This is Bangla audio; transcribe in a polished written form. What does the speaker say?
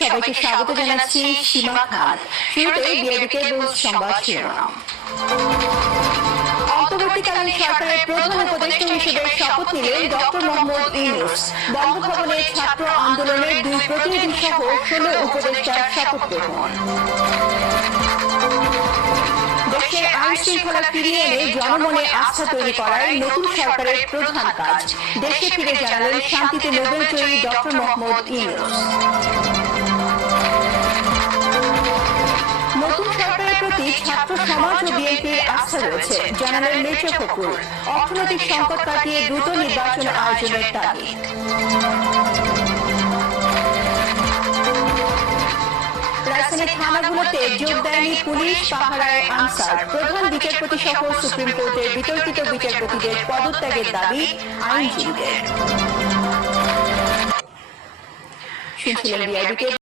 সবাইকে স্বাগত জানাচ্ছি সীমা খান। শুরুতেই বিআরবি কেবল সংবাদ শিরোনাম। অন্তর্বর্তীকালীন সরকারের প্রধান উপদেষ্টা হিসেবে শপথ নিলেন ডক্টর মোহাম্মদ ইউনূস। বঙ্গভবনে ছাত্র আন্দোলনের 2 প্রতিনিধি সহ 16 উপদেষ্টার শপথ গ্রহণ। দেশের আইন শৃঙ্খলা ফিরিয়ে এনে জনমনে আস্থা তৈরি করাই নতুন সরকারের প্রধান কাজ। দেশে ফিরে জানালেন শান্তিতে নোবেলজয়ী ডক্টর মোহাম্মদ ইউনূস। নতুন সরকারের প্রতি ছাত্র সমাজ ও বিএনপির আস্থা রয়েছে, জানালেন মির্জা ফখরুল। অর্থনৈতিক সংকট কাটিয়ে দ্রুত নির্বাচন আয়োজনের তাগিদ। রাজধানীর থানাগুলোতে যোগ দেয়নি পুলিশ, পাহারায় আনসার। প্রধান বিচারপতি সহ সুপ্রিম কোর্টের বিতর্কিত বিচারপতিদের পদত্যাগের দাবি আইনজীবীদের। শুনছিলেন বিআরবি।